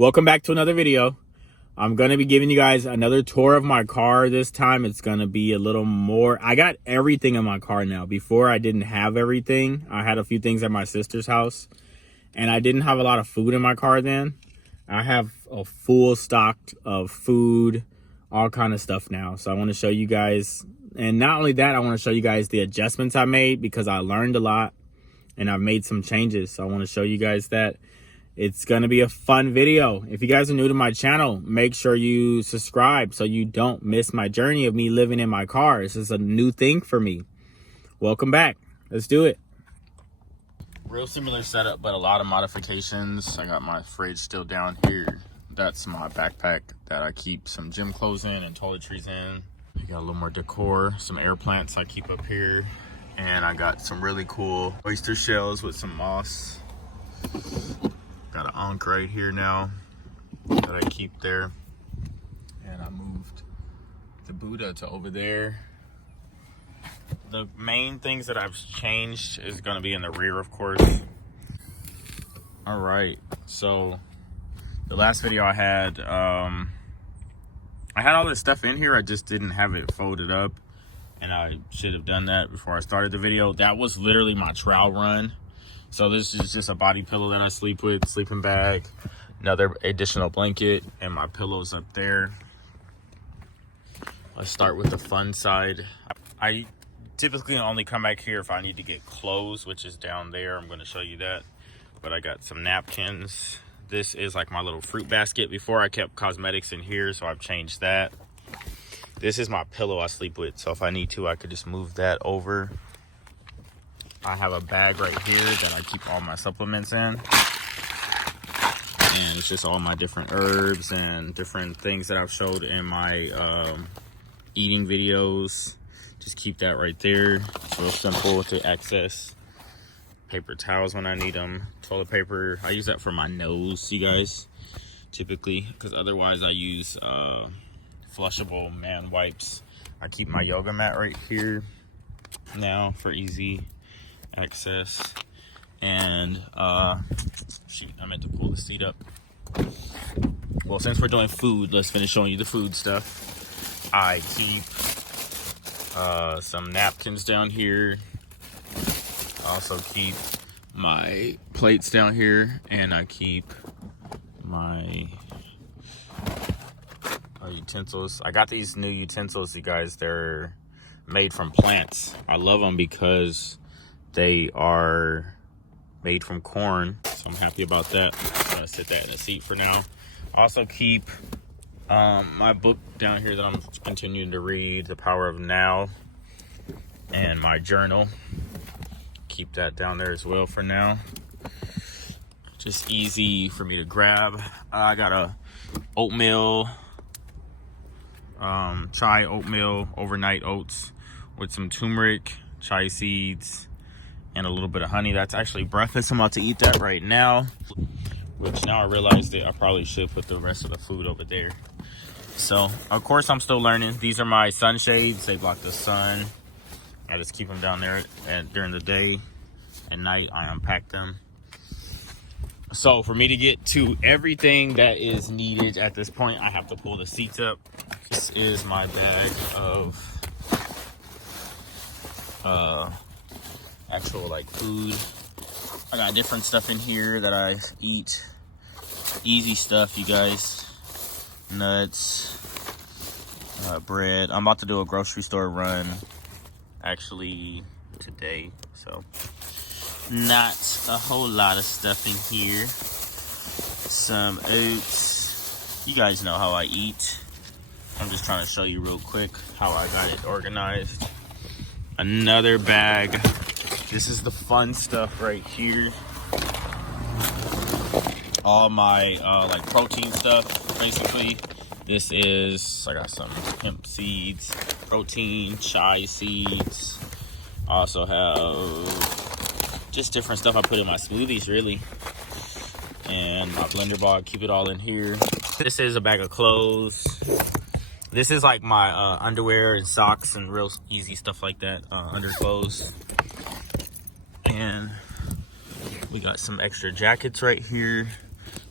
Welcome back to another video. I'm going to be giving you guys another tour of my car. This time it's going to be a little more. I got everything in my car now. Before I didn't have everything. I had a few things at my sister's house and I didn't have a lot of food in my car then. I have a full stock of food, all kind of stuff now. So I want to show you guys, and not only that, I want to show you guys the adjustments I made because I learned a lot and I've made some changes. So I want to show you guys that. It's going to be a fun video. If you guys are new to my channel, make sure you subscribe so you don't miss my journey of me living in my car. This is a new thing for me. Welcome back. Let's do it. Real similar setup, but a lot of modifications. I got my fridge still down here. That's my backpack that I keep some gym clothes in and toiletries in. You got a little more decor, some air plants I keep up here. And I got some really cool oyster shells with some moss. Got an ankh right here now that I keep there. And I moved the Buddha to over there. The main things that I've changed is going to be in the rear, of course. All right, so the last video I had all this stuff in here. I just didn't have it folded up, and I should have done that before I started the video. That was literally my trial run. So this is just a body pillow that I sleep with, sleeping bag, another additional blanket, and my pillows up there. Let's start with the fun side. I typically only come back here if I need to get clothes, which is down there. I'm going to show you that. But I got some napkins. This is like my little fruit basket. Before I kept cosmetics in here, so I've changed that. This is my pillow I sleep with, so if I need to, I could just move that over. I have a bag right here that I keep all my supplements in. And it's just all my different herbs and different things that I've showed in my eating videos. Just keep that right there. It's real simple to access. Paper towels when I need them. Toilet paper. I use that for my nose, you guys, typically, because otherwise I use flushable man wipes. I keep my yoga mat right here now for easy access. And shoot, I meant to pull the seat up. Well, since we're doing food, let's finish showing you the food stuff. I keep some napkins down here. I also keep my plates down here, and I keep my utensils. I got these new utensils, you guys. They're made from plants. I love them because they are made from corn, so I'm happy about that. I'm gonna sit that in the seat for now. I also keep my book down here that I'm continuing to read, The Power of Now, and my journal. Keep that down there as well for now. Just easy for me to grab. I got a oatmeal, chai oatmeal, overnight oats with some turmeric, chai seeds, and a little bit of honey. That's actually breakfast. I'm about to eat that right now, which now I realized that I probably should put the rest of the food over there. So, of course, I'm still learning. These are my sunshades. They block the sun. I just keep them down there during the day. At night, I unpack them. So, for me to get to everything that is needed at this point, I have to pull the seats up. This is my bag of actual like food. I got different stuff in here that I eat. Easy stuff, you guys. Nuts, bread. I'm about to do a grocery store run actually today, so not a whole lot of stuff in here. Some oats. You guys know how I eat. I'm just trying to show you real quick how I got it organized. Another bag. This is the fun stuff right here. All my like protein stuff, basically. This is, I got some hemp seeds, protein, chai seeds. I also have just different stuff I put in my smoothies, really. And my blender ball, keep it all in here. This is a bag of clothes. This is like my underwear and socks and real easy stuff like that, underclothes. And we got some extra jackets right here.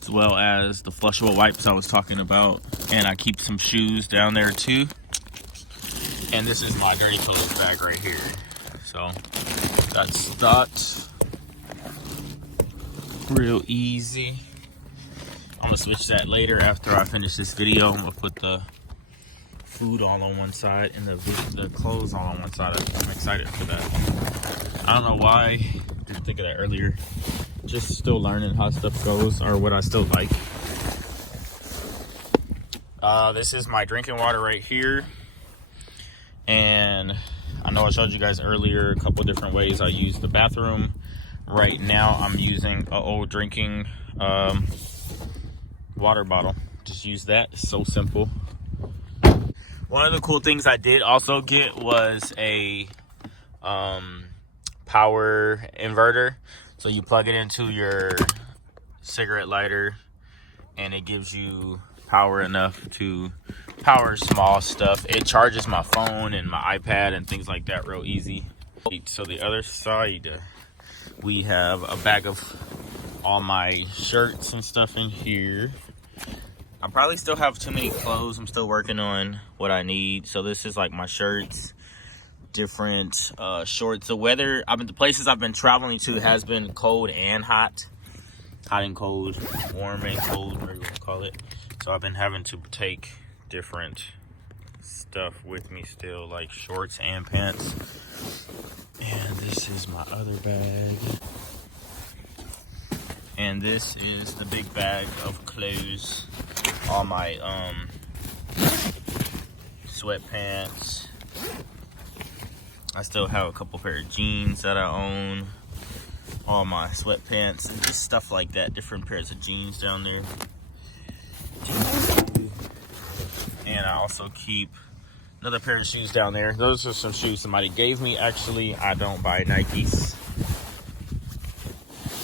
as well as the flushable wipes I was talking about. And I keep some shoes down there too. And this is my dirty clothes bag right here. So that's that. Real easy. I'm gonna switch that later after I finish this video. I'm gonna put the food all on one side and the clothes all on one side. I'm excited for that. I don't know why I didn't think of that earlier. Just still learning how stuff goes, or what I still like. This is my drinking water right here. And I know I showed you guys earlier a couple different ways I use the bathroom. Right now I'm using an old drinking water bottle. Just use that. It's so simple. One of the cool things I did also get was a power inverter. So you plug it into your cigarette lighter and it gives you power enough to power small stuff. It charges my phone and my iPad and things like that real easy. So the other side, we have a bag of all my shirts and stuff in here. I probably still have too many clothes. I'm still working on what I need. So this is like my shirts, different shorts. The weather, the places I've been traveling to has been cold and hot. Hot and cold, warm and cold, whatever you want to call it. So I've been having to take different stuff with me still, like shorts and pants. And this is my other bag. And this is the big bag of clothes. All my sweatpants. I still have a couple pair of jeans that I own. All my sweatpants and just stuff like that. Different pairs of jeans down there. And I also keep another pair of shoes down there. Those are some shoes somebody gave me. Actually, I don't buy Nikes.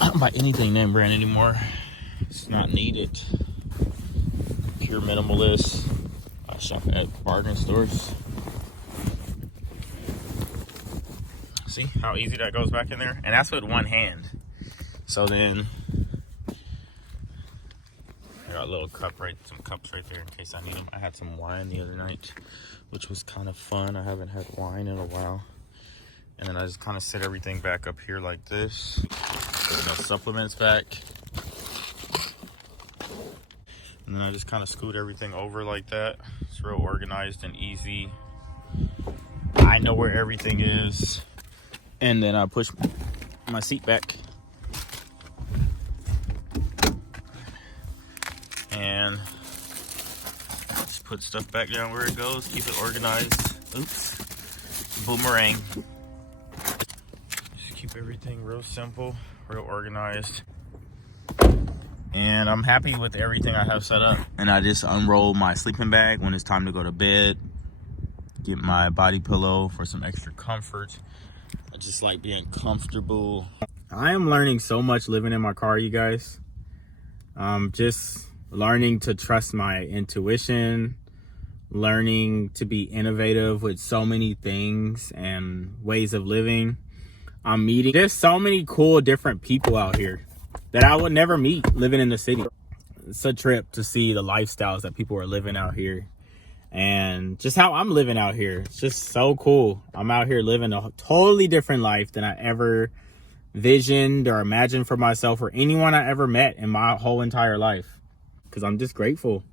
I don't buy anything name brand anymore. It's not needed. Pure minimalist. I shop at bargain stores. See how easy that goes back in there? And that's with one hand. So then I got a little cup some cups right there in case I need them. I had some wine the other night, which was kind of fun. I haven't had wine in a while. And then I just kind of set everything back up here like this. Put no supplements back. And then I just kind of scoot everything over like that. It's real organized and easy. I know where everything is. And then I push my seat back. And just put stuff back down where it goes. Keep it organized. Oops. Boomerang. Just keep everything real simple, real organized. And I'm happy with everything I have set up. And I just unroll my sleeping bag when it's time to go to bed. Get my body pillow for some extra comfort. I just like being comfortable. I am learning so much living in my car, you guys. Just learning to trust my intuition, learning to be innovative with so many things and ways of living. I'm meeting just so many cool different people out here that I would never meet living in the city. It's a trip to see the lifestyles that people are living out here and just how I'm living out here. It's just so cool. I'm out here living a totally different life than I ever visioned or imagined for myself or anyone I ever met in my whole entire life. Because I'm just grateful.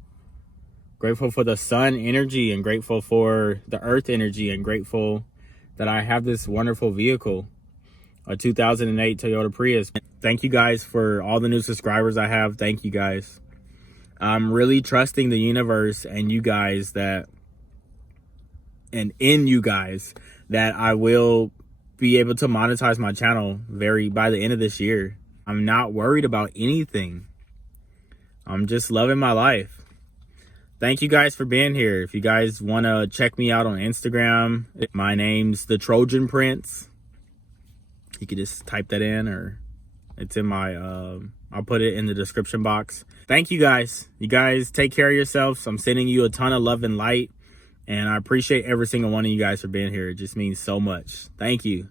Grateful for the sun energy and grateful for the earth energy and grateful that I have this wonderful vehicle, a 2008 Toyota Prius. Thank you guys for all the new subscribers I have. Thank you guys. I'm really trusting the universe and you guys that I will be able to monetize my channel by the end of this year. I'm not worried about anything. I'm just loving my life. Thank you guys for being here. If you guys want to check me out on Instagram, my name's the Trojan Prince. You could just type that in, or it's in my I'll put it in the description box. Thank you guys. You guys take care of yourselves. I'm sending you a ton of love and light, and I appreciate every single one of you guys for being here. It just means so much. Thank you.